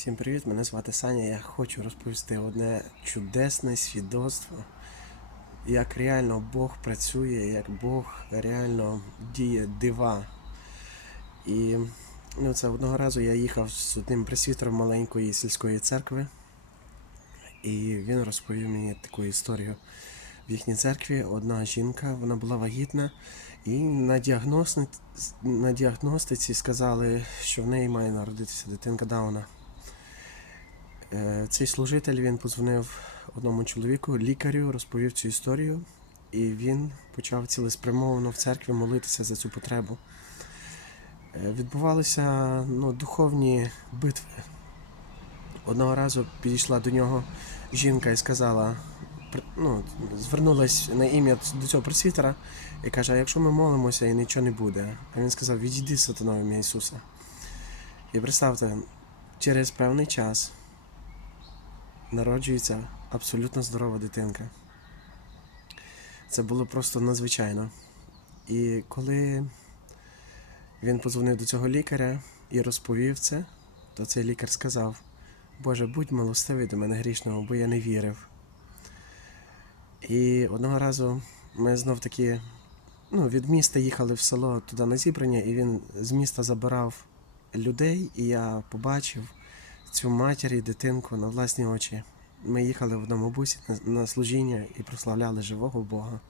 Всім привіт, мене звати Саня. Я хочу розповісти одне чудесне свідоцтво, як реально Бог працює, як Бог реально діє дива. І ну, це одного разу я їхав з одним пресвітером маленької сільської церкви, і він розповів мені таку історію. В їхній церкві одна жінка, вона була вагітна, і на, діагности... на діагностиці сказали, що в неї має народитися дитинка Дауна. Е, Цей служитель він подзвонив одному чоловіку, лікарю, розповів цю історію, і він почав цілеспрямовано в церкві молитися за цю потребу. Е, Відбувалися ну, духовні битви. Одного разу підійшла до нього жінка і сказала, ну, звернулась на ім'я до цього пресвітера і каже: якщо ми молимося і нічого не буде. А він сказав, відійди сатана ім'я Ісуса. І представте, через певний час народжується абсолютно здорова дитинка. Це було просто надзвичайно. І коли він подзвонив до цього лікаря і розповів це, то цей лікар сказав: Боже, будь милостивий до мене грішного, бо я не вірив. І одного разу ми знов таки ну, від міста їхали в село туди на зібрання, і він з міста забирав людей, і я побачив цю матір і дитинку на власні очі. Ми їхали в одному бусі на, на служіння і прославляли живого Бога.